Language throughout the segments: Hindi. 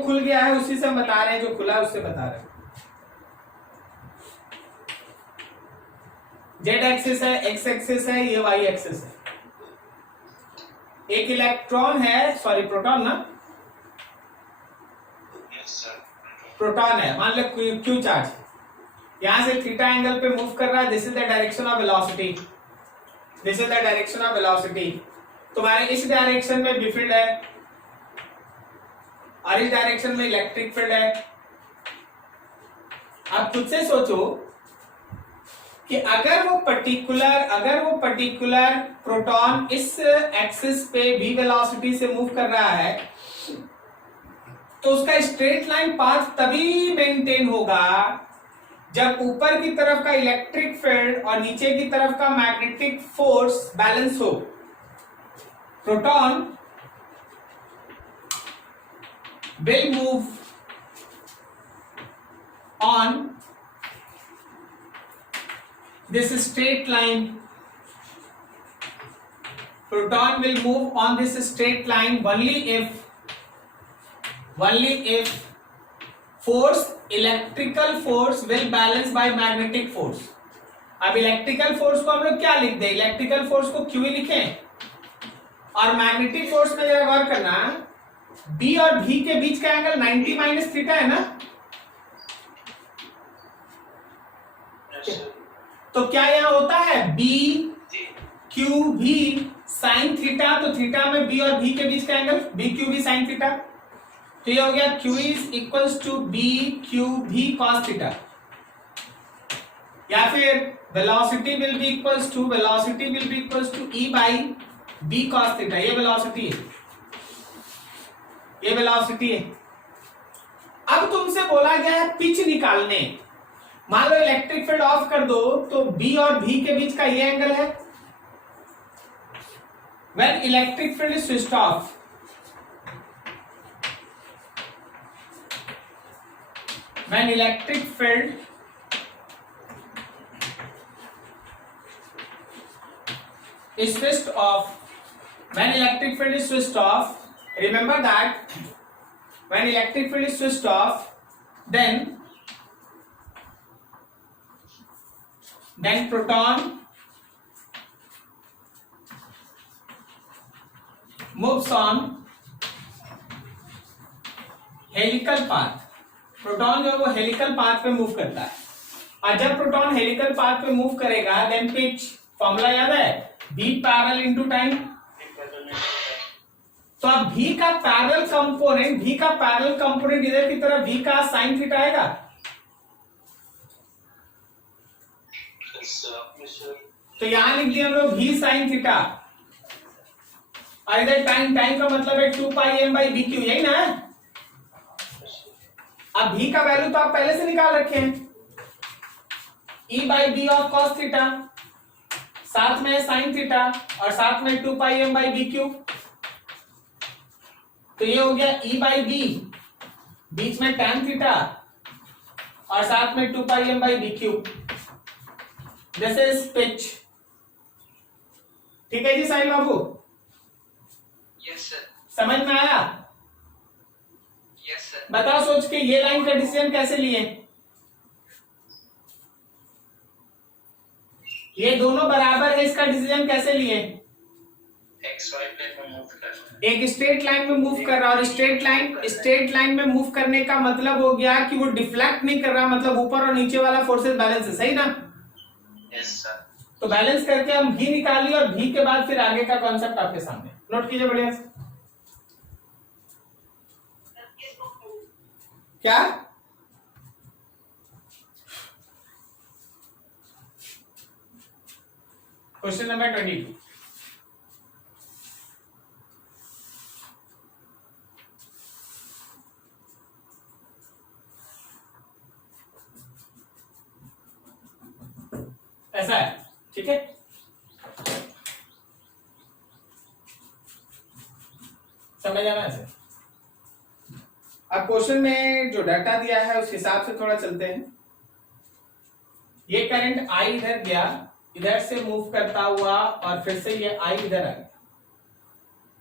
जो खुल गया है उसी से हम बता रहे हैं, जो खुला है उससे बता रहे हैं। जेड एक्सिस है, एक्स एक्सिस है, ये वाई एक्सिस है। एक इलेक्ट्रॉन है, सॉरी प्रोटॉन ना, प्रोटॉन है, मान लो क्यू चार्ज, यहां से थीटा एंगल पे मूव कर रहा है। This is the direction of velocity, this is the direction of velocity. तुम्हारे इस डायरेक्शन में बी फील्ड है और इस डायरेक्शन में इलेक्ट्रिक फील्ड है। अब खुद से सोचो कि अगर वो पर्टिकुलर प्रोटॉन इस एक्सिस पे v वेलोसिटी से मूव कर रहा है, तो उसका स्ट्रेट लाइन पाथ तभी मेंटेन होगा जब ऊपर की तरफ का इलेक्ट्रिक फील्ड और नीचे की तरफ का मैग्नेटिक फोर्स बैलेंस हो। Proton will move on this straight line, proton will move on this straight line only if force, electrical force will balance by magnetic force। अब इलेक्ट्रिकल फोर्स को हम लोग क्या लिख दें, इलेक्ट्रिकल फोर्स को क्यू ही लिखें, और मैग्नेटिक फोर्स में जरा गौर करना, बी और भी के बीच का एंगल 90 माइनस थीटा है ना। तो क्या यहां होता है B Q V sine theta, तो थीटा में बी और भी के बीच का angle B Q V sine theta. तो ये हो गया Q is equals to B Q V cos theta, या फिर velocity will be equals to E by B cos theta. ये वेलोसिटी है, ये वेलोसिटी है। अब तुमसे बोला गया है पिच निकालने। मान लो इलेक्ट्रिक फील्ड ऑफ कर दो, तो बी और भी के बीच का ये एंगल है। When electric field is switched off, when electric field is switched off, when electric field is switched off, remember that when electric field is switched off, then proton moves on helical path. Proton जो है वो हेलिकल पाथ पे मूव करता है, और जब प्रोटॉन हेलिकल पाथ पे मूव करेगा, देन पिच, फॉर्मूला याद है, v पैरेलल इनटू टाइम। तो अब v का पैरेलल कंपोनेंट इधर की तरफ v का साइन थीटा आएगा। तो यहां लिख दिया हम लोग v साइन थीटा, और इधर टाइम का मतलब है 2 पाई m बाई bq, यही ना। अब v का वैल्यू तो आप पहले से निकाल रखे हैं, e by B of cos theta, साथ में साइन थीटा, और साथ में 2 पाई m बाई bq। तो ये हो गया e बाई बी, बीच में tan थीटा, और साथ में 2 पाई m by bq। This is pitch. ठीक है जी साहिल बाबू? Yes sir. समझ में आया? Yes sir. बताओ सोच के ये लाइन का डिसीजन कैसे लिए? ये दोनों बराबर है, इसका डिसीजन कैसे लिए? XY प्लेन में मूव कर रहा है। एक स्ट्रेट लाइन में मूव कर रहा है, और स्ट्रेट लाइन में मूव करने का मतलब हो गया कि वो डिफ्लेक्ट नहीं कर रहा, मतलब ऊपर और नीचे वाला फोर्सेस बैलेंस है, सही ना? Yes sir. तो बैलेंस करके हम भी निकालिए, और भी के बाद फिर आगे का कॉन्सेप्ट आपके सामने नोट कीजिए बढ़िया से। क्या क्वेश्चन नंबर 22, ऐसा है, ठीक है? समझ आना ऐसे। अब क्वेश्चन में जो डाटा दिया है उस हिसाब से थोड़ा चलते हैं। ये करंट I इधर गया, इधर से मूव करता हुआ, और फिर से ये I इधर आ गया।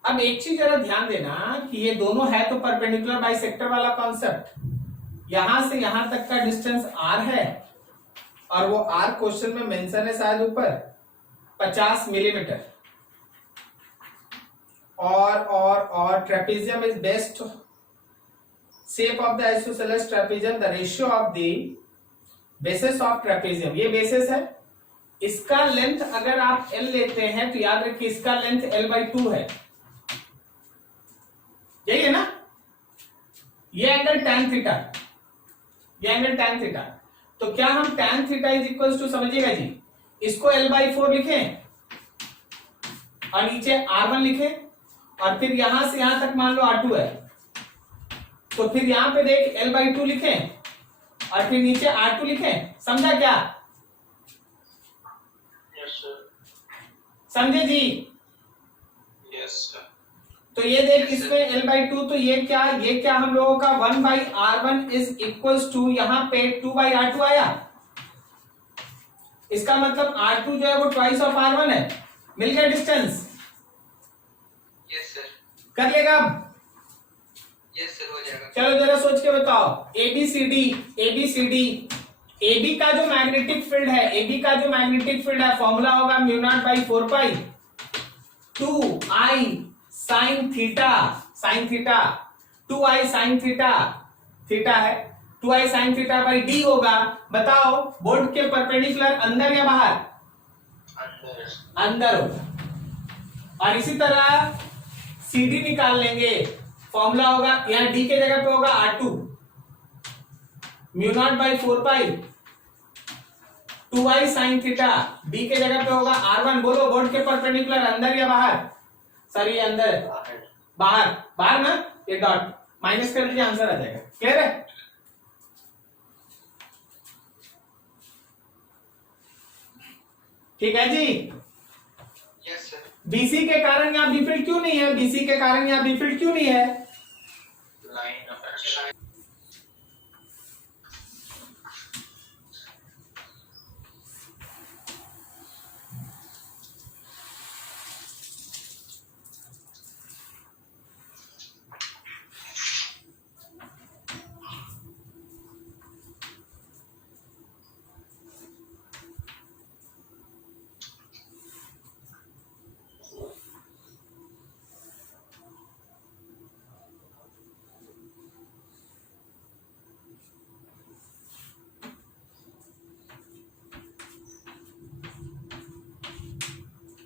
अब एक चीज जरा ध्यान देना कि ये दोनों है तो परपेंडिकुलर बाइसेक्टर वाला कॉन्सेप्ट, यहां से यहां तक का डिस्टेंस r है और वो r क्वेश्चन में मेंशन है शायद ऊपर 50 मिलीमीटर। और trapezium is best shape of the isosceles trapezium, the ratio of the basis of trapezium, ये बेसिस है। इसका लेंथ अगर आप l लेते हैं तो याद रखिए इसका लेंथ l/2 है, यही है ना। ये एंगल tan थीटा, ये एंगल tan थीटा, तो क्या हम tan theta is equal to, समझिएगा जी, इसको l/4 लिखें और नीचे r1 लिखें और फिर यहां से यहां तक मान लो r2 है, तो फिर यहां पे देख l/2 लिखें और फिर नीचे r2 लिखें, समझा क्या? Yes sir. समझे जी? Yes sir. तो ये देख इसमें l/2, तो ये क्या हम लोगों का 1/r1 इज इक्वल्स टू यहाँ पे 2/r2 आया। इसका मतलब r2 जो है वो ट्वाइस ऑफ r1 है, मिल गया डिस्टेंस। Yes sir. कर लेगा अब? यस सर, हो जाएगा। चलो जरा सोच के बताओ, ABCD AB का जो मैग्नेटिक फील्ड है, AB का जो मैग्नेटिक फील्ड है फॉर्मूला होगा μ0/4π 2I sin theta 2I sin theta है 2I sin थीटा/d होगा। बताओ बोर्ड के परपेंडिकुलर अंदर या बाहर? अंदर होगा। और इसी तरह CD निकाल लेंगे, फॉर्मूला होगा यहाँ d के जगह पे होगा R2 μ0/4π 2I sin theta, d के जगह पे होगा R1। बोलो बोर्ड के परपेंडिकुलर अंदर या बाहर? सर ये अंदर है, बाहर ना, ये डॉट माइनस कर दीजिए, आंसर आ जाएगा। क्लियर है? ठीक है जी। Yes sir. BC के कारण यहाँ बी फील्ड क्यों नहीं है? BC के कारण यहाँ बी फील्ड क्यों नहीं है? Line of action.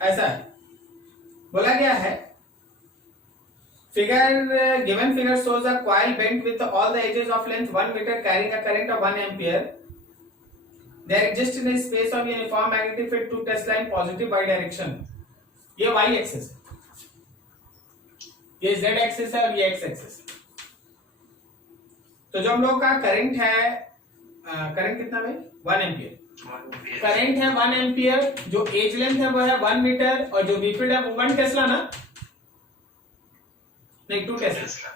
ऐसा है, बोला गया है figure given figure shows a coil bent with all the edges of length 1 meter carrying a current of 1 ampere. There exists in a space of uniform magnetic field 2 Tesla in positive y direction. ये y एक्सिस है, ये z एक्सिस है और ये x एक्सिस है। तो जो हम लोग का करंट है, करंट कितना भाई? 1 एम्पियर। करंट है 1 एम्पियर, जो एज लेंथ है वो है 1 मीटर और जो बी फील्ड है वो 1 टेस्ला ना, नहीं 2 टेस्ला।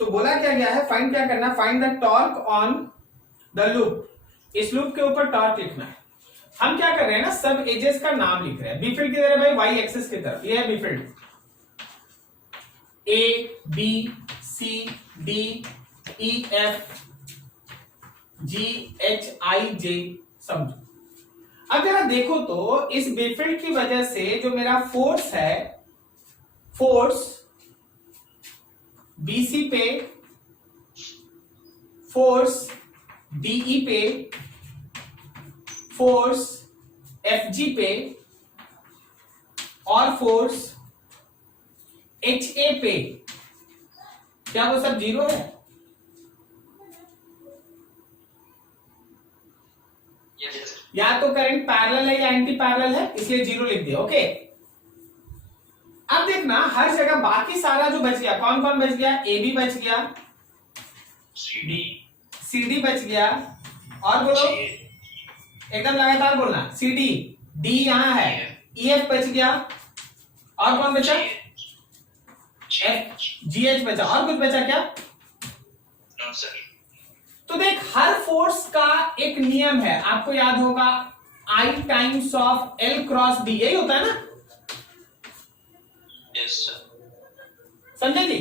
तो बोला क्या गया है, फाइंड क्या करना, find the torque on the loop. इस लूप के ऊपर टॉर्क लिखना है। हम क्या कर रहे हैं ना, सब एजेस का नाम लिख रहे हैं। बी फील्ड की तरह भाई वाई एक्सिस की तरफ, ये है B field, A B C D E F G H I J, समझो। अब जरा देखो तो इस बी फील्ड की वजह से जो मेरा फोर्स है, फोर्स बीसी पे, फोर्स डीई पे, फोर्स एफजी पे और फोर्स एचए पे, क्या वो सब जीरो है? या तो करंट पैरेलल है या एंटी पैरेलल है, इसलिए जीरो लिख दिया। ओके, अब देखना हर जगह बाकी सारा जो बच गया, कौन कौन बच गया? ए बी बच गया, सीडी बच गया, और बोलो एकदम लगातार बोलना, सीडी, डी यहां है, ईएफ बच गया, और कौन बचा? एफ जी एच बचा, और कुछ बचा क्या? No sir. तो देख हर फोर्स का एक नियम है, आपको याद होगा, I times of L cross B, यही होता है ना। Yes, sir. समझे जी?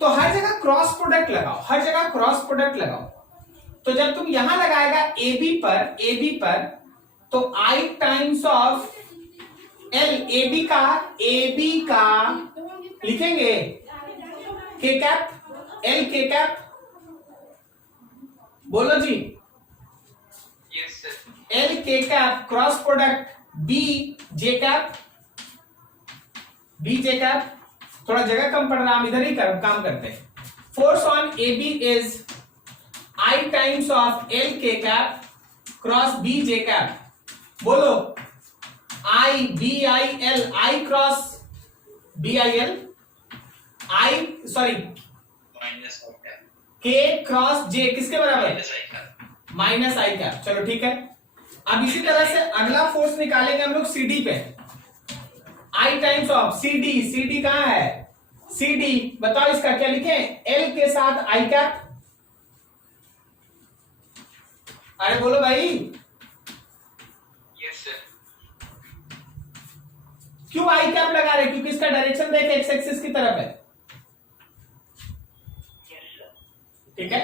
तो हर जगह क्रॉस प्रोडक्ट लगाओ, हर जगह क्रॉस प्रोडक्ट लगाओ। तो जब तुम यहां लगाएगा AB पर तो I times of L, AB का लिखेंगे K cap, L K cap, बोलो जी। Yes, sir. L K cap cross product B J cap, B J cap. थोड़ा जगह कम पड़ रहा, हम इधर ही काम करते हैं। Force on AB is I times of L K cap cross B J cap. बोलो I B I L, I cross B I L, I sorry Minus I cap. K cross J किसके बराबर है? Minus I cap. Minus I cap. चलो ठीक है। अब इसी तरह से अगला फोर्स निकालेंगे हम लोग CD पे। I times of CD, CD कहां है? CD बताओ इसका क्या लिखे? L के साथ I कैप। अरे बोलो भाई, Yes, sir. क्यों आई कैप लगा रहे? क्योंकि इसका डायरेक्शन देख एक्स एक्सिस की तरफ है। Yes, sir. ठीक है।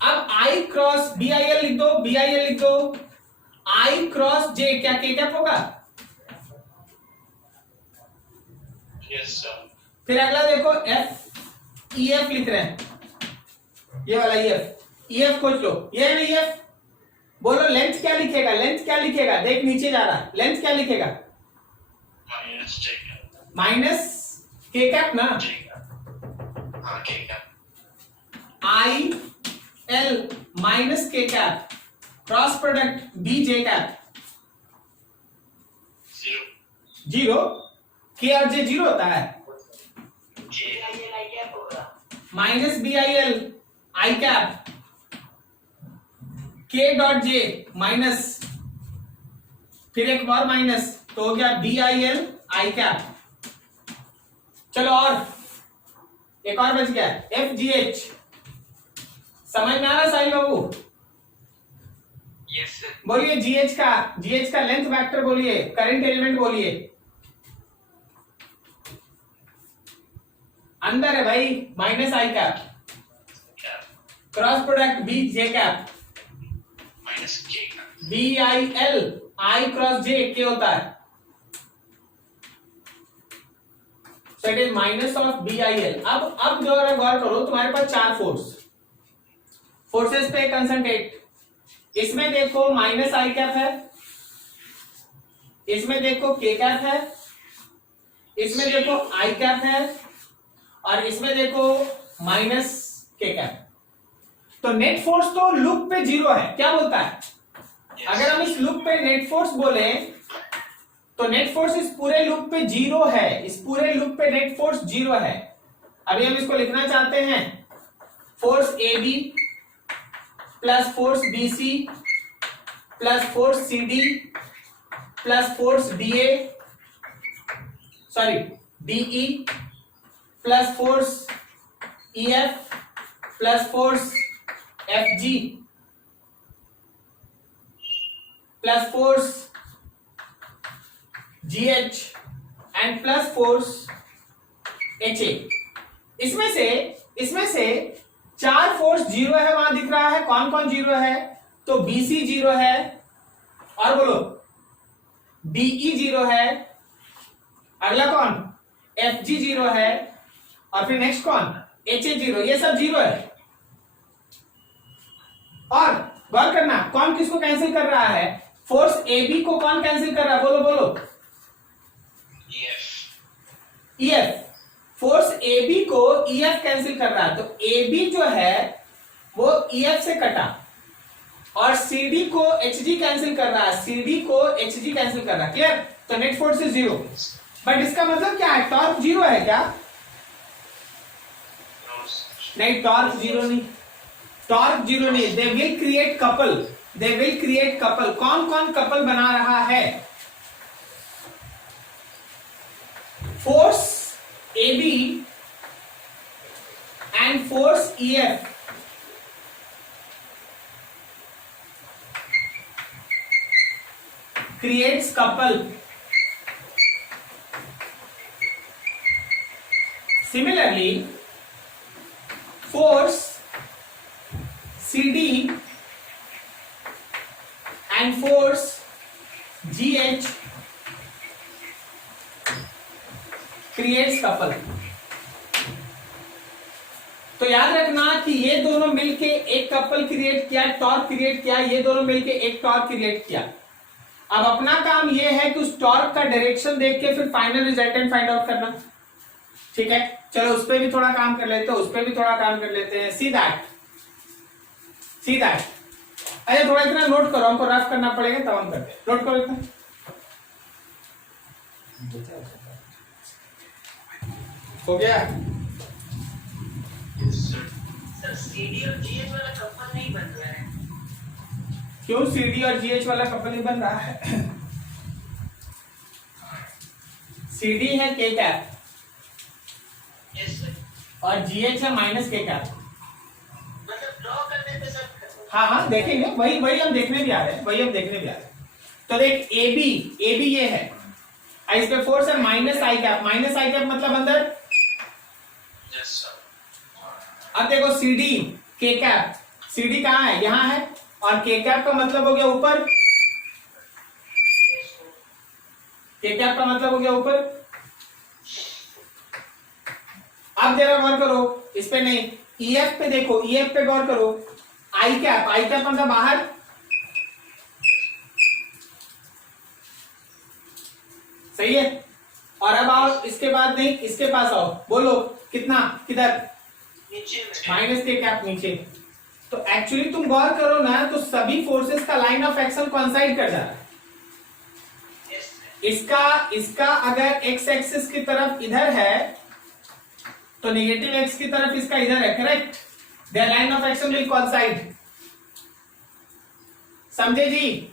अब आई क्रॉस बी आई एल लिख दो, बी आई एल लिख दो। आई क्रॉस जे क्या के कैप होगा? Yes, sir. फिर अगला देखो एफ ई एफ लिख रहे हैं, ये वाला ई एफ खोज लो। ये नहीं एफ, बोलो लेंथ क्या लिखेगा? लेंथ क्या लिखेगा? देख नीचे जा रहा, लेंथ क्या लिखेगा? Minus J cap. Minus K cap ना। J cap. हाँ, K cap. I L minus K cap cross product B J cap. 0. Zero, K और जे जीरो होता है। J. I cap होगा. Minus B I L I cap, K dot J minus, फिर एक और माइनस, तो हो गया B I L I cap. चलो और एक और बच गया एफ जी एच। समझ में आ रहा साहिल बाबू? Yes, sir. बोलिए जीएच का लेंथ वेक्टर बोलिए, करंट एलिमेंट बोलिए। अंदर है भाई, minus I cap Cap. Cross product B J cap. Minus K cap. B I L I cross J K होता है, so it is minus of B I L. अब जो है गौर करो, तुम्हारे पास चार फोर्सेस पे कंसंट्रेट। इसमें देखो माइनस आई कैप है, इसमें देखो के कैप है, इसमें देखो आई कैप है, और इसमें देखो माइनस के कैप। तो नेट फोर्स तो लूप पे जीरो है। क्या बोलता है? Yes. अगर हम इस लूप पे नेट फोर्स बोले तो नेट फोर्स इस पूरे लूप पे जीरो है, इस पूरे लूप पे नेट फोर्स जीरो है। अभी हम इसको लिखना चाहते हैं force A B plus force B C plus force C D plus force D A sorry DE plus force E F plus force F G plus force G H and plus force H A. इसमें से चार फोर्स जीरो है, वहां दिख रहा है। कौन कौन जीरो है? तो बीसी जीरो है, और बोलो डीई जीरो है, अगला कौन? एफ जी जीरो है, और फिर नेक्स्ट कौन? H A zero. ये सब जीरो है। और गौर करना कौन किसको कैंसिल कर रहा है? फोर्स ए बी को कौन कैंसिल कर रहा है? बोलो बोलो EF. EF. Force A B को ईएफ कैंसिल कर रहा है, तो ए बी जो है वो ईएफ से कटा, और सीडी को एचजी कैंसिल कर रहा है, सीडी को एचजी कैंसिल कर रहा है। क्लियर? तो net force is zero. But इसका मतलब क्या है? टॉर्क जीरो है क्या? No, sir. नहीं, टॉर्क जीरो नहीं, टॉर्क जीरो नहीं। They will create couple, they will create couple. कौन कौन कपल बना रहा है? Force A B and force E F creates couple Similarly, force CD and force GH creates couple. तो याद रखना कि ये दोनों मिलके एक कपल क्रिएट किया, टॉर्क क्रिएट किया, ये दोनों मिलके एक टॉर्क क्रिएट किया. अब अपना काम ये है कि उस टॉर्क का डायरेक्शन देख के फिर फाइनल रिजल्टेंट फाइंड आउट करना. ठीक है, चलो उस पर भी थोड़ा काम कर लेते हैं, उस पर भी थोड़ा काम कर लेते हैं. See that. अच्छा थोड़ा इतना नोट करो, हमको रफ करना पड़ेगा तब हम करते हैं. नोट करो इतना. हो गया. सर सीडी और जीएच वाला कपल नहीं बन रहा है. क्यों सीडी और जीएच वाला कपल नहीं बन रहा है? सीडी है के कैप यस सर. और जीएच है माइनस के कैप. मतलब ड्रॉ करने पे सर. हाँ देखेंगे, वही हम देखने भी आ रहे हैं. तो देख ए बी ये है, इस पे फोर्स है माइनस आई कैप मतलब अंदर. Yes sir. अब देखो सीडी के कैप, सीडी कहाँ है? यहाँ है, और के कैप का मतलब हो गया ऊपर. के कैप का मतलब हो गया ऊपर. अब जरा गौर करो इस पे नहीं, ईएफ पे देखो, ईएफ पे गौर करो. आई कैप मतलब बाहर. सही है. और अब आओ इसके बाद नहीं, इसके पास आओ, बोलो कितना, किधर? नीचे में. माइनस के कैप नीचे. तो एक्चुअली तुम गौर करो ना, तो सभी फोर्सेस का लाइन ऑफ एक्शन कॉन्साइड कर जा रहा है. यस. इसका अगर एक्स एक्सिस की तरफ इधर है तो नेगेटिव एक्स की तरफ इसका इधर है. Correct. There line of action will coincide. समझे जी?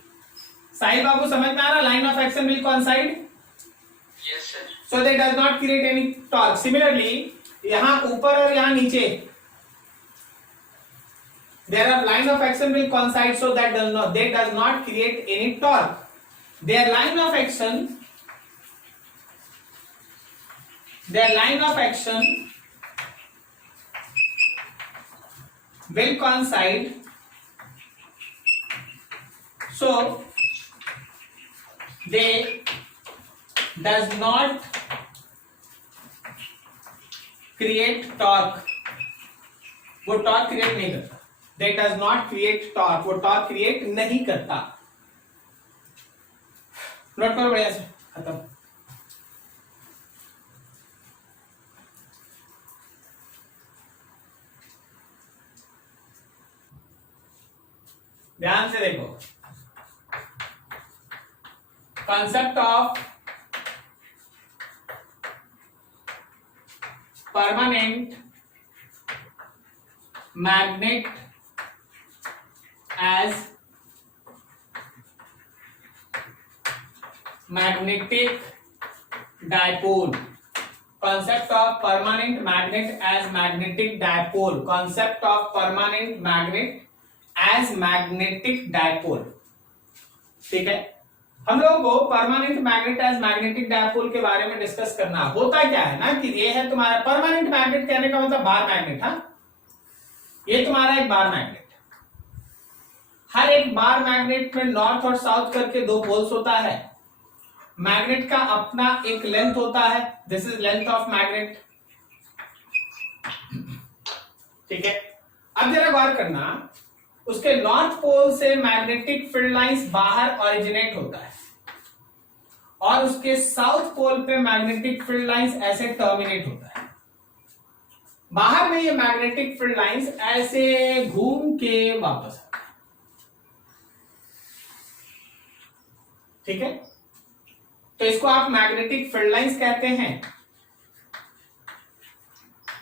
साहिल बाबू समझ में आ रहा? Line of action will coincide. Yes sir. So they does not create any torque. Similarly, यहाँ ऊपर और यहाँ नीचे there are line of action will coincide, so that does not create any torque. Their line of action will coincide, so they does not create torque. वो टॉर्क क्रिएट नहीं करता. They does not create torque. वो टॉर्क क्रिएट नहीं करता. नोट करो बढ़िया से. खत्म. ध्यान से देखो. concept of permanent magnet as magnetic dipole. Concept of permanent magnet as magnetic dipole. Concept of permanent magnet as magnetic dipole. ठीक है, हम लोगों को permanent magnet as magnetic dipole के बारे में डिस्कस करना. होता क्या है ना कि ये है तुम्हारा परमानेंट मैग्नेट, कहने का मतलब बार मैग्नेट. हाँ, ये तुम्हारा एक बार मैग्नेट. हर एक बार मैग्नेट में नॉर्थ और साउथ करके दो पोल्स होता है. मैग्नेट का अपना एक लेंथ होता है. This is length of magnet. ठीक है, अब जरा गौर करना, उसके नॉर्थ पोल से मैग्नेटिक फील्ड लाइंस बाहर ओरिजिनेट होता है और उसके साउथ पोल पे मैग्नेटिक फील्ड लाइंस ऐसे टर्मिनेट होता है. बाहर में ये मैग्नेटिक फील्ड लाइंस ऐसे घूम के वापस आते हैं. ठीक है, तो इसको आप मैग्नेटिक फील्ड लाइंस कहते हैं.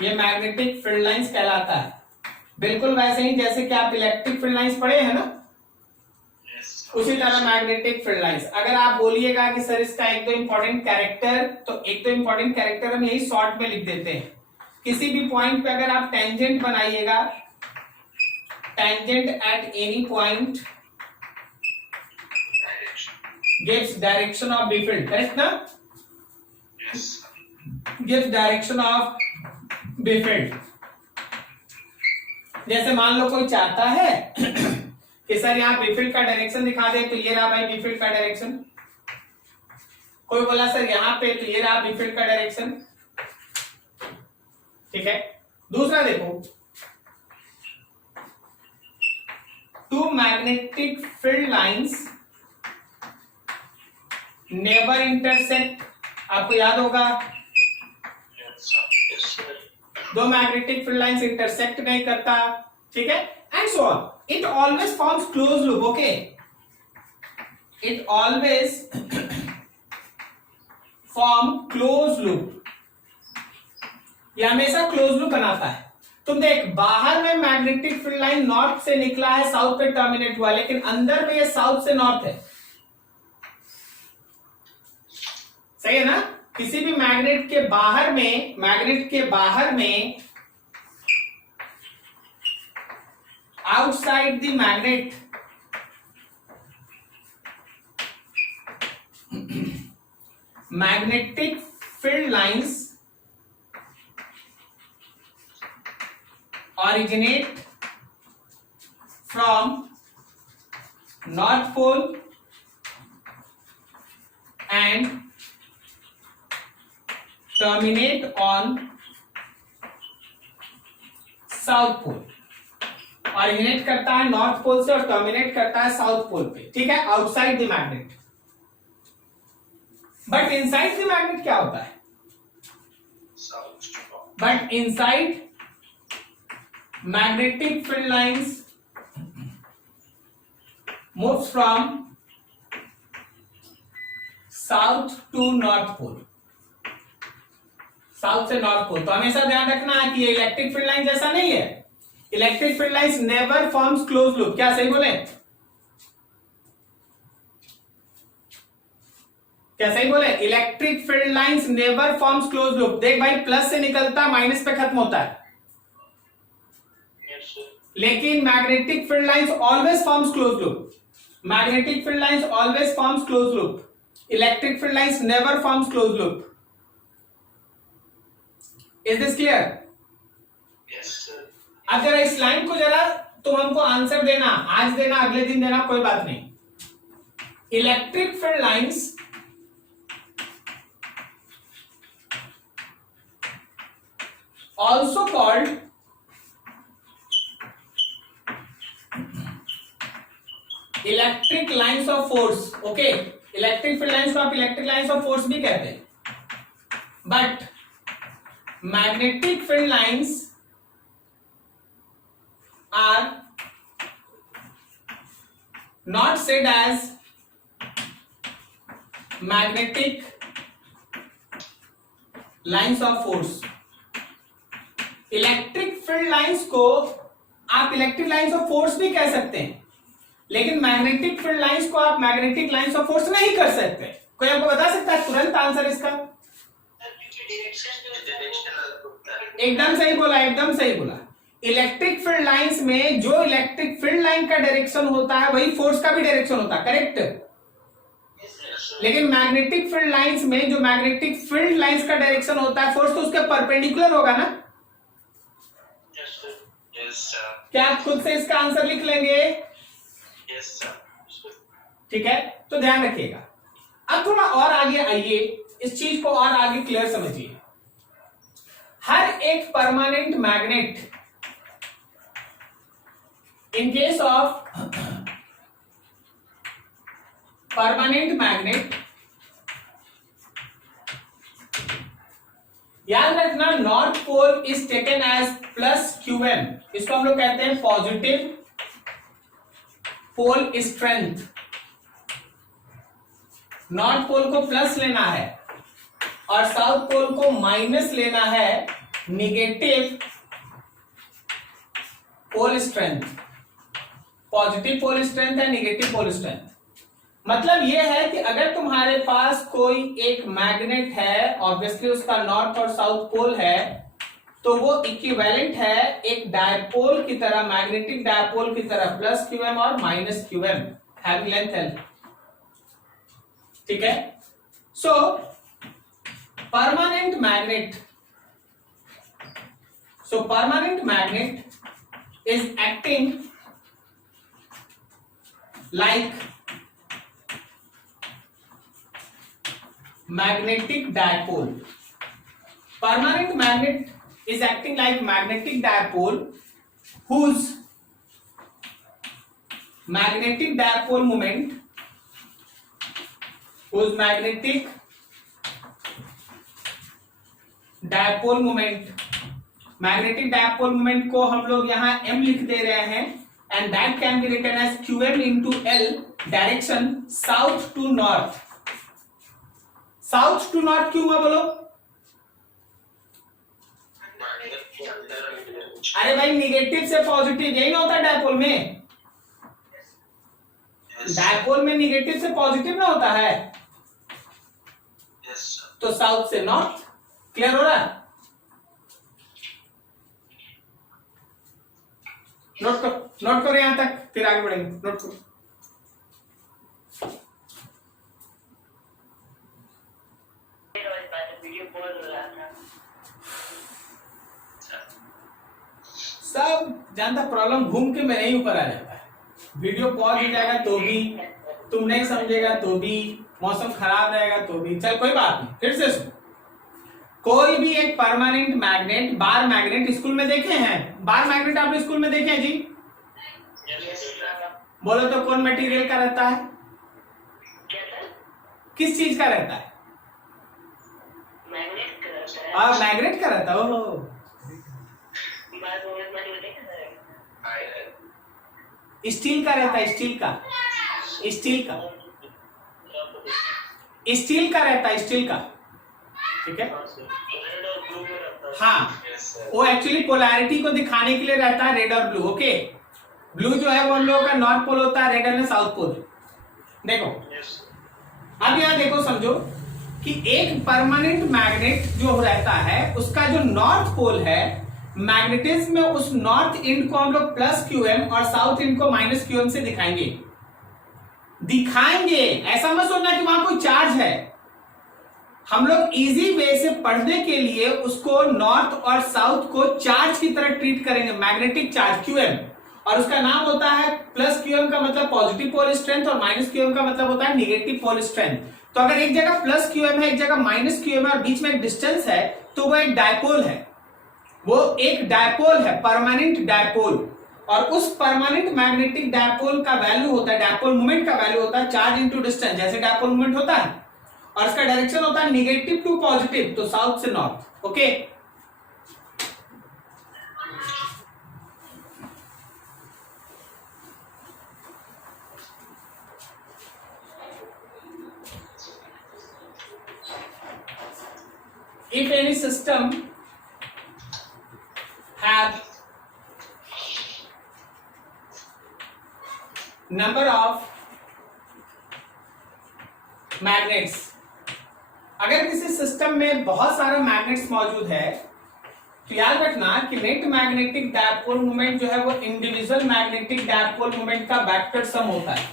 ये मैग्नेटिक फील्ड लाइंस कहलाता है. बिल्कुल वैसे ही जैसे कि आप इलेक्ट्रिक फील्ड लाइंस पढ़े हैं ना, उसी तरह मैग्नेटिक फील्ड लाइंस. अगर आप बोलिएगा कि सर इसका एक दो इंपॉर्टेंट कैरेक्टर, तो एक दो इंपॉर्टेंट कैरेक्टर हम यही शॉर्ट में लिख देते हैं. किसी भी पॉइंट पे अगर आप टेंजेंट बनाइएगा, tangent at any point gives direction of B field. Correct ना? Yes. Gives direction of B field. जैसे मान लो कोई चाहता है कि सर यहाँ बेफिल्ड का डायरेक्शन दिखा दे, तो ये रहा भाई बेफिल्ड का डायरेक्शन। कोई बोला सर यहाँ पे, तो ये रहा बेफिल्ड का डायरेक्शन। ठीक है। दूसरा देखो, two magnetic field lines never intersect. आपको याद होगा, दो मैग्नेटिक फील्ड लाइंस इंटरसेक्ट नहीं करता। ठीक है, and so on. It always forms close loop. Okay, it always form close loop, ये हमेशा क्लोज लूप बनाता है। तुम देख, बाहर में मैग्नेटिक फील्ड लाइन नॉर्थ से निकला है, साउथ पे टर्मिनेट हुआ, लेकिन अंदर में ये साउथ से नॉर्थ है। सही है ना? किसी भी मैग्नेट के बाहर में outside the magnet magnetic field lines originate from north pole and terminate on south pole. Originate करता है नॉर्थ पोल से और टर्मिनेट करता है साउथ पोल पे। ठीक है, outside the magnet. But inside the magnet क्या होता है? But inside magnetic field lines moves from south to north pole, south से नॉर्थ पोल। तो हमेशा ध्यान रखना है कि ये इलेक्ट्रिक फील्ड लाइन जैसा नहीं है। Electric field lines never forms close loop. क्या सही बोले? क्या सही बोले? Electric field lines never forms close loop. देख भाई, प्लस से निकलता माइनस पे खत्म होता है, लेकिन magnetic field lines always forms close loop. Magnetic field lines always forms close loop. Electric field lines never forms close loop. Is this clear? Yes sir. अब जरा इस लाइन को जरा तुम हमको आंसर देना, आज देना, अगले दिन देना, कोई बात नहीं। Electric field lines also called electric lines of force. Okay, electric field lines को आप इलेक्ट्रिक लाइंस ऑफ फोर्स भी कहते हैं। But magnetic field lines are not said as magnetic lines of force. Electric field lines को आप इलेक्ट्रिक लाइंस ऑफ फोर्स भी कह सकते हैं, लेकिन मैग्नेटिक फील्ड लाइंस को आप मैग्नेटिक लाइंस ऑफ फोर्स नहीं कर सकते। कोई आपको बता सकता है तुरंत आंसर इसका? एकदम सही बोला, एकदम सही बोला। इलेक्ट्रिक फील्ड लाइंस में जो इलेक्ट्रिक फील्ड लाइन का डायरेक्शन होता है वही फोर्स का भी डायरेक्शन होता है, करेक्ट। लेकिन मैग्नेटिक फील्ड लाइंस में जो मैग्नेटिक फील्ड लाइंस का डायरेक्शन होता है फोर्स तो उसके परपेंडिकुलर होगा ना। क्या आप खुद से इसका आंसर लिख लेंगे? ठीक है, तो ध्यान रखिएगा। अब थोड़ा और आगे आइए, इस चीज को और आगे क्लियर समझिए। हर एक permanent magnet, in case of permanent magnet, याद रखना north pole is taken as plus QM। इसको हम लोग कहते हैं positive pole strength. North pole को प्लस लेना है और साउथ पोल को माइनस लेना है, negative pole strength. Positive pole strength है, निगेटिव पोल स्ट्रेंथ। मतलब यह है कि अगर तुम्हारे पास कोई एक मैग्नेट है, ऑब्वियसली उसका नॉर्थ और साउथ पोल है, तो वो इक्विवेलेंट है एक डायपोल की तरह, मैग्नेटिक डायपोल की तरह, प्लस QM और minus QM having length L। ठीक है, सो permanent magnet So permanent magnet is acting like magnetic dipole. Permanent magnet is acting like magnetic dipole whose magnetic dipole moment को हम लोग यहां m लिख दे रहे हैं and that can be written as qm into L direction south to north. South to north क्यों हुआ बोलो? अरे भाई निगेटिव से पॉजिटिव यही ना होता है डायपोल में. डायपोल में निगेटिव से पॉजिटिव ना होता है. तो साउथ से नॉर्थ. क्लियर हो रहा है? नोट करो यहां तक, फिर आगे बढ़ेंगे. नोट करो. सब जानता प्रॉब्लम घूम के मेरे ही ऊपर आ जाता है. वीडियो पॉज हो जाएगा तो भी, तुम नहीं समझेगा तो भी, मौसम खराब रहेगा तो भी. चल कोई बात नहीं, फिर से सुनो. कोई भी एक permanent magnet, bar magnet school में देखे हैं? बार मैग्नेट आपने स्कूल में देखे हैं जी? बोलो तो कौन मटेरियल का रहता है? किस चीज का रहता है? मैग्नेट का रहता है. ओह स्टील का रहता है. स्टील का रहता है. स्टील का. ठीक है. हाँ, वो एक्चुअली पोलैरिटी को दिखाने के लिए रहता है, रेड और ब्लू. ओके. ब्लू जो है वो हम लोगों का नॉर्थ पोल होता है, रेड है साउथ पोल. देखो अब यहां देखो, समझो कि एक परमानेंट मैग्नेट जो रहता है उसका जो नॉर्थ पोल है, मैग्नेटिज्म में उस नॉर्थ एंड को हम लोग प्लस क्यूएम और साउथ एंड को माइनस क्यूएम से दिखाएंगे. ऐसा मत सोचना कि वहां कोई चार्ज है. हम लोग इजी वे से पढ़ने के लिए उसको नॉर्थ और साउथ को चार्ज की तरह ट्रीट करेंगे, मैग्नेटिक चार्ज क्यूएम. और उसका नाम होता है प्लस क्यूएम का मतलब पॉजिटिव पोल स्ट्रेंथ और माइनस क्यूएम का मतलब होता है निगेटिव पोल स्ट्रेंथ. तो अगर एक जगह प्लस क्यूएम है, एक जगह माइनस क्यूएम है और बीच में एक डिस्टेंस है, तो वो एक डायपोल है. वो एक डायपोल है, परमानेंट डायपोल. और उस परमानेंट मैग्नेटिक डायपोल का वैल्यू होता है, डायपोल मोमेंट का वैल्यू होता है चार्ज इनटू डिस्टेंस. जैसे डायपोल मोमेंट होता है और इसका डायरेक्शन होता है निगेटिव टू पॉजिटिव, तो साउथ से north. Okay. If any system have number of magnets, अगर किसी सिस्टम में बहुत सारा मैग्नेट्स मौजूद है तो याद रखना कि नेट मैग्नेटिक डायपोल मोमेंट जो है वो इंडिविजुअल मैग्नेटिक डायपोल मोमेंट का वेक्टर सम होता है.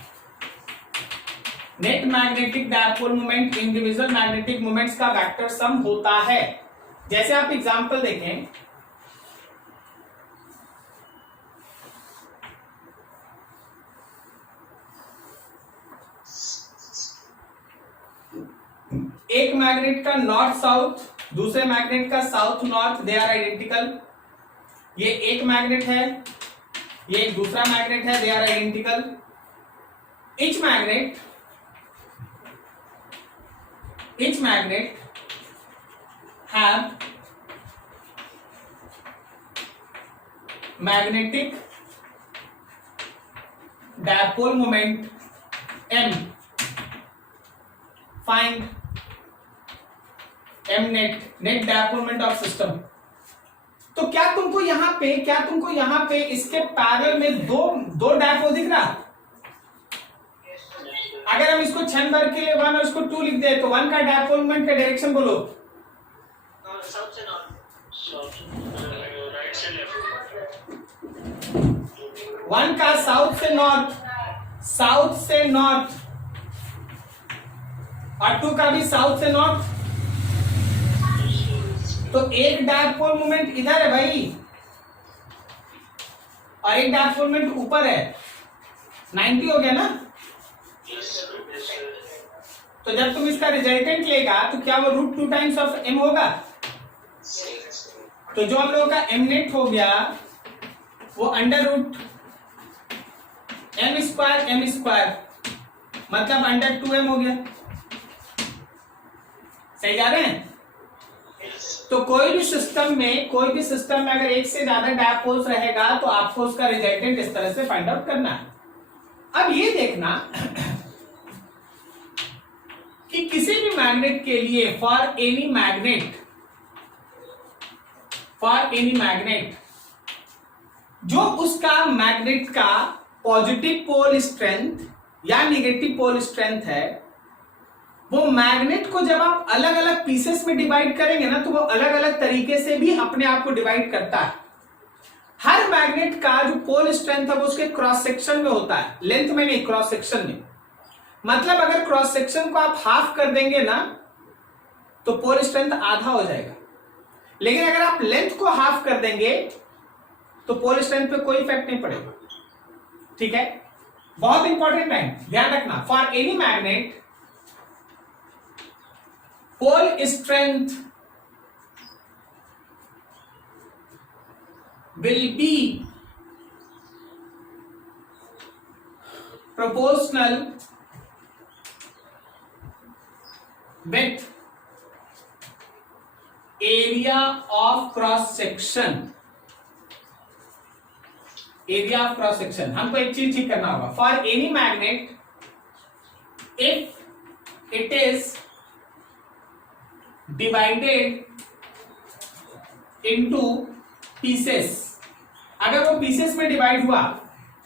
Net magnetic dipole moment individual magnetic moments का वेक्टर सम होता है. जैसे आप एग्जांपल देखें, एक मैग्नेट का नॉर्थ साउथ, दूसरे मैग्नेट का south north, they are identical. ये एक मैग्नेट है, ये एक दूसरा मैग्नेट है, they are identical. Each magnet have magnetic dipole moment m. Find m net dipole moment of system. तो क्या तुमको यहाँ पे इसके पैरेलल में दो डायपोल दिख रहा? अगर हम इसको क्षण भर के लिए 1 और इसको 2 लिख दे तो 1 का डायपोल मोमेंट का डायरेक्शन बोलो. साउथ से नॉर्थ, राइट से लेफ्ट. 1 का साउथ से नॉर्थ और 2 का भी साउथ से नॉर्थ. तो एक डायपोल मोमेंट इधर है भाई, और एक डायपोल मोमेंट ऊपर है, 90 हो गया ना। तो जब तुम इसका रिजल्टेंट लेगा तो क्या वो √2 टाइम्स ऑफ m होगा। तो जो हम लोगों का m नेट हो गया वो √m²m², मतलब √2m हो गया। सही जा रहे हैं। तो कोई भी सिस्टम में अगर एक से ज्यादा डायपोल्स रहेगा तो आपको उसका रिजल्टेंट इस तरह से फाइंड आउट करना है। अब ये देखना कि किसी भी मैग्नेट के लिए फॉर एनी मैग्नेट जो उसका मैग्नेट का पॉजिटिव पोल स्ट्रेंथ या नेगेटिव पोल स्ट्रेंथ है, वो मैग्नेट को जब आप अलग अलग पीसेस में डिवाइड करेंगे ना तो वो अलग अलग तरीके से भी अपने आप को डिवाइड करता है। हर मैग्नेट का जो पोल स्ट्रेंथ है वो उसके क्रॉस सेक्शन में होता है, लेंथ में नहीं, क्रॉस सेक्शन में। मतलब अगर क्रॉस सेक्शन को आप हाफ कर देंगे ना तो पोल स्ट्रेंथ आधा हो जाएगा, लेकिन अगर आप लेंथ को हाफ कर देंगे तो पोल स्ट्रेंथ पे कोई इफेक्ट नहीं पड़ेगा। ठीक है, बहुत इंपॉर्टेंट है, ध्यान रखना। For any magnet pole strength will be proportional with area of cross section। Area of cross section हमको एक चीज ठीक करना होगा। For any magnet if it is divided into pieces, अगर वो पीसेस में डिवाइड हुआ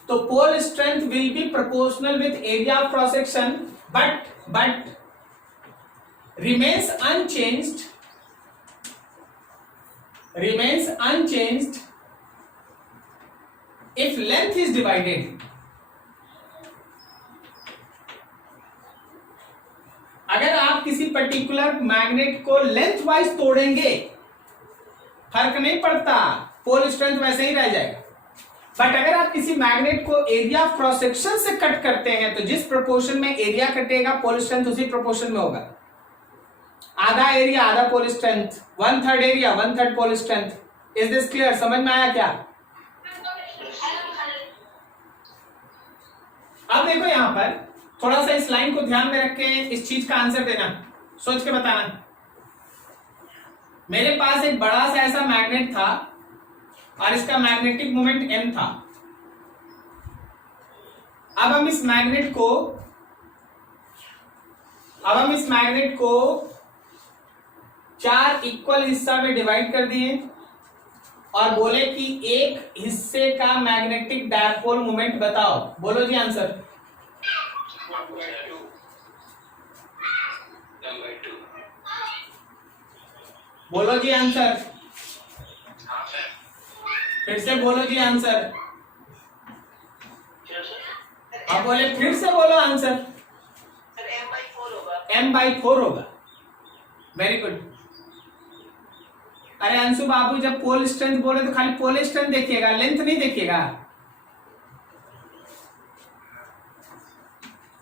तो pole strength will be proportional with area of cross section but remains unchanged if length is divided। अगर आप किसी पर्टिकुलर मैग्नेट को लेंथ वाइज तोड़ेंगे फर्क नहीं पड़ता, पोल स्ट्रेंथ वैसे ही रह जाएगा। बट अगर आप किसी मैग्नेट को एरिया ऑफ क्रॉस सेक्शन से कट करते हैं तो जिस प्रोपोर्शन में एरिया कटेगा पोल स्ट्रेंथ उसी प्रोपोर्शन में होगा। आधा एरिया आधा pole strength, 1/3 area 1/3 pole strength. Is this clear? समझ में आया क्या? अब देखो यहां पर थोड़ा सा इस लाइन को ध्यान में रख के इस चीज का आंसर देना, सोच के बताना। मेरे पास एक बड़ा सा ऐसा मैग्नेट था और इसका मैग्नेटिक मोमेंट m था। अब हम इस मैग्नेट को 4 इक्वल हिस्सा में डिवाइड कर दिए और बोले कि एक हिस्से का मैग्नेटिक डायपोल मोमेंट बताओ। बोलो जी आंसर। बोलो जी आंसर, फिर से बोलो जी आंसर। अब बोले फिर से बोलो आंसर। m/4 होगा। Very good. अरे अंशु बाबू जब पोल स्ट्रेंथ बोले तो खाली पोल स्ट्रेंथ देखिएगा, लेंथ नहीं देखिएगा।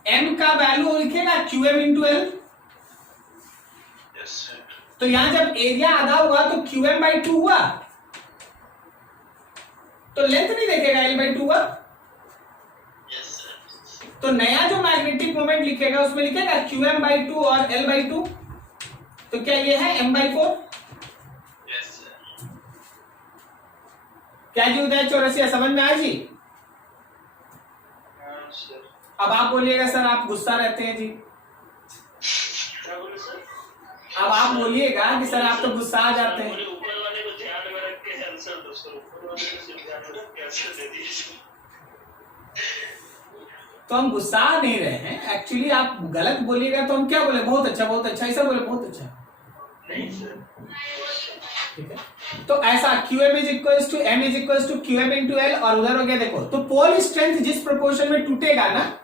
m का वैल्यू लिखेगा qm/l। तो यहां जब एरिया आधा हुआ तो qm/2 हुआ, तो लेंथ नहीं देखेगा, l/2 हुआ। तो नया जो मैग्नेटिक मोमेंट लिखेगा उसमें लिखेगा qm/2 और l/2। तो क्या ये है m/4? क्या जी उदय चौरसिया, समझ में आया जी? अब आप बोलिएगा सर आप गुस्सा रहते हैं जी। अब आप बोलिएगा कि सर आप तो गुस्सा आ जाते हैं। ऊपर वाले को ध्यान में रख के आंसर दो सर, ऊपर वाले को सिर्फ ध्यान में रख के आंसर दे दीजिए। तो हम गुस्सा नहीं रहे हैं, एक्चुअली आप गलत बोलिएगा तो हम क्या बोले, बहुत अच्छा बहुत अच्छा, ऐसा बोले बहुत अच्छा। नहीं सर, ठीक है। तो ऐसा qm = m = qm/l और उधर हो गया देखो। तो पोल स्ट्रेंथ जिस प्रोपोर्शन में टूटेगा ना,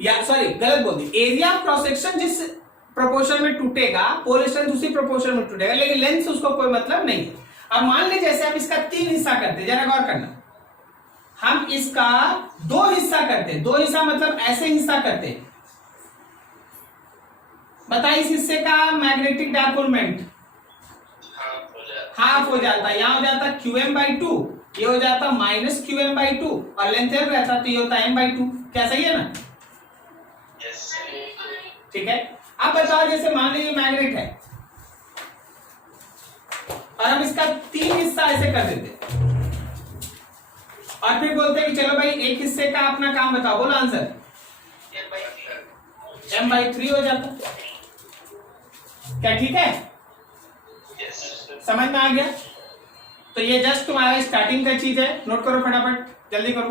या सॉरी गलत बोल दी, एरिया ऑफ क्रॉस सेक्शन जिस प्रोपोर्शन में टूटेगा पोल स्ट्रेंथ उसी प्रोपोर्शन में टूटेगा, लेकिन लेंथ से उसको कोई मतलब नहीं है। अब मान लीजिए जैसे हम इसका 3 हिस्सा करते, जरा गौर करना। हम इसका दो हिस्सा करते हैं, दो हिस्सा मतलब ऐसे हिस्सा करते हैं। बताइए इस हिस्से का मैग्नेटिक डायपोलमेंट हाफ हो जाता है, यहां हो जाता QM/2, ये हो जाता -QM/2 और लेंथ एल रहता तो ये होता M/2। क्या सही है ना? ठीक है। अब बताओ जैसे मान लीजिए मैग्नेट है और हम इसका 3 हिस्सा ऐसे कर देते और फिर बोलते हैं कि चलो भाई एक हिस्से का अपना काम बताओ, बोलो आंसर। M/3 हो जाता। क्या ठीक है? समझ में आ गया? तो ये जस्ट तुम्हारा स्टार्टिंग का चीज है, नोट करो फटाफट, जल्दी करो।